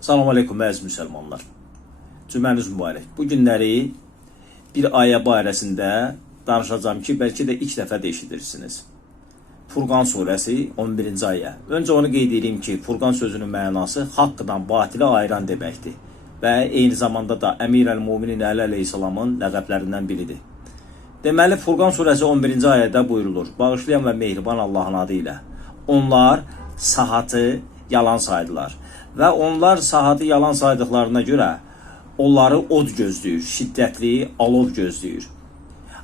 Salam aleykum əziz müsəlmanlar. Cüməniz mübarək. Bu günləri bir ayə barəsində danışacağım ki, bəlkə də ilk dəfə də eşidirsiniz. Furqan surəsi 11-ci ayə. Öncə onu qeyd edeyim ki, Furqan sözünün mənası haqqdan batilə ayıran deməkdir və eyni zamanda da Əmirəl-Müminin Əli əleyhissalamın ləqəblərindən biridir. Deməli, Furqan surəsi 11-ci ayədə buyurulur: Bağışlayan və mehriban Allahın adı ilə. Onlar sahatı yalan saydılar və onlar sahatı yalan saydıqlarına görə onları od gözləyir, şiddətli alov gözləyir.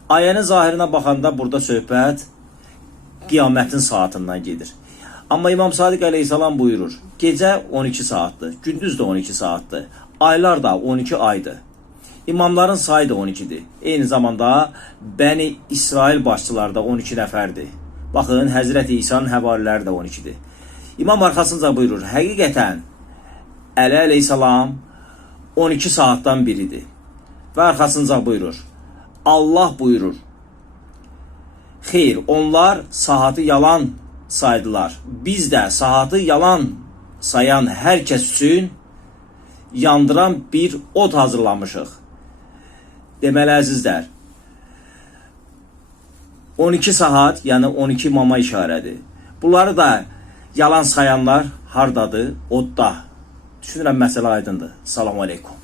Ayənin zahirinə baxanda burada söhbət qiyamətin saatından gedir. Amma İmam Sadiq əleyhissalam buyurur: gecə 12 saatdır, gündüz də 12 saatdır, aylar da 12 aydır. İmamların sayı da 12'dir. Eyni zamanda Bəni İsrail başçıları da 12 nəfərdir. Baxın, Həzrəti İsa'nın həvariləri də 12'dir. İmam arxasınca buyurur: həqiqətən Əli əleyhissalam 12 saatdan biridir. Və arxasınca buyurur: Allah buyurur: xeyr, onlar saatı yalan saydılar. Biz də saatı yalan sayan hər kəs üçün yandıran bir od hazırlamışıq. Deməli əzizlər, 12 saat, yəni 12 mama işarədir. Bunları da yalan sayanlar hardadır? Odda. Düşünürəm məsələ aydındır. Salam aleykum.